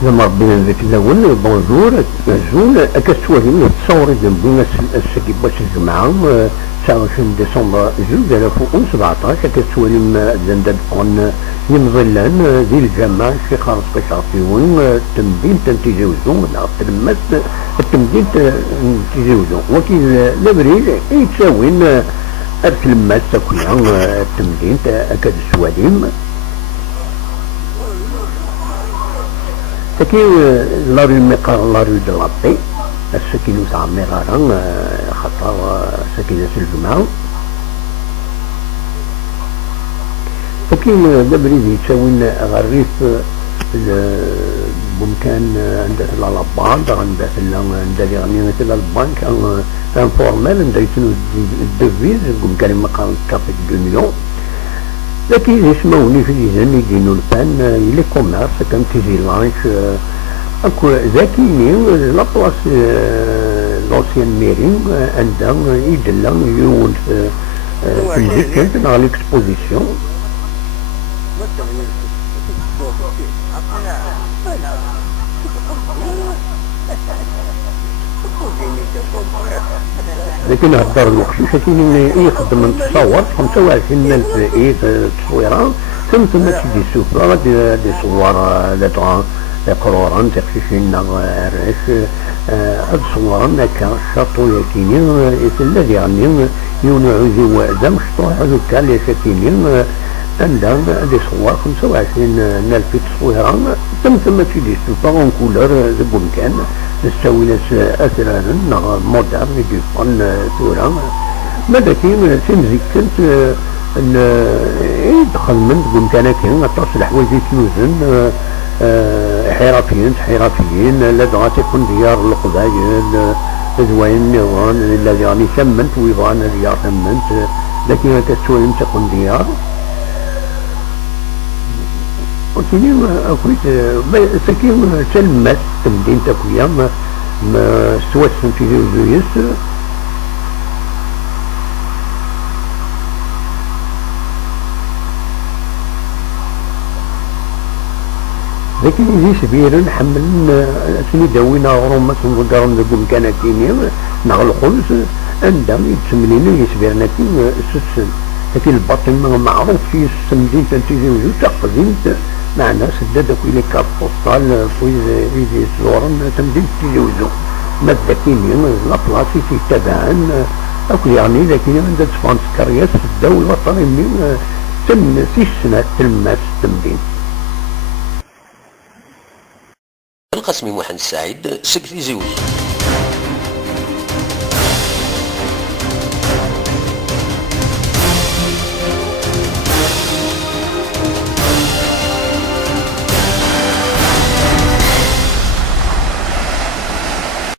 سلام ربي ذاك الأول بونجور زول أكتوالي من التصور جنبنا السكي باش الجمعة 29 ديسمبر 2017 أكتوالي زنداد قون يمظلان ذي الجامعة الشيخ خالص قشعطيون تمدين تنتيجوزون تلمس التمدين تنتيجوزون وكيل لبريج يتساوين التلمس تكوين التمدين أكاد السواليم تكي لاري المقار لاري دلابي السكينو تاع مغارة خطا سكينة الجمعة تكي دبري يتساوين غريف ممكن عند البعض عند اللي غني مثل البنك انفورمال عند يتنو الدفيز ممكن مقام كابيت 2 مليون لكن يسموني في الجيزان يدينو الفن إلي كوميرس كان تيجي لانش أكو ذاكيني لابلاس لوسيان ميرين عندها يدلا يون في الجيكت مع ليكسبوزيسيون لكن هدار الوحشيش كاين يخدم تصور 25,000 تصويره ثم تجي سوفا دي صور دي قروران تخشيشين الرش هاد صوران هكا شاطو يكينين الذي يعني يونعوزي وعدم شطوح هذوكا اللي شاكينين عندها دي صور 25,000 تصويره ثم تجي سوفا اون كولور بمكان تستوي ناس أثرا مودرن يدفن ثورة ماذا كاين تمزيك كنت يدخل من بمكانك تصل حوايج يتنوزن حرفيين لا تكون ديار القبائل زوين نيران الذي يعني ثمنت ويبغى ديار ثمنت لكن تسوي تكون ديار وكيني أكويت سكين تلمس تمدين تكويا ما سوات في زويس لكن يجي سبير نحمل سني داوينا غروما سنقدرون نقول كان كيني نغل خلص عندهم يتسملينو يسبيرنا كين السسن لكن الباطن معروف في السمدين تنتيجي وجود تقديم معنا سدادك إلى كارت بوستال في زورن تمدين تجوزو مادة كينيا لابلاسي تتبعن أكو يعني لكن عند تفانس كارياس الدولة الوطنية من تم 6 سنوات تلمس تمدين. القسمي محمد السعيد سكرتير زوج.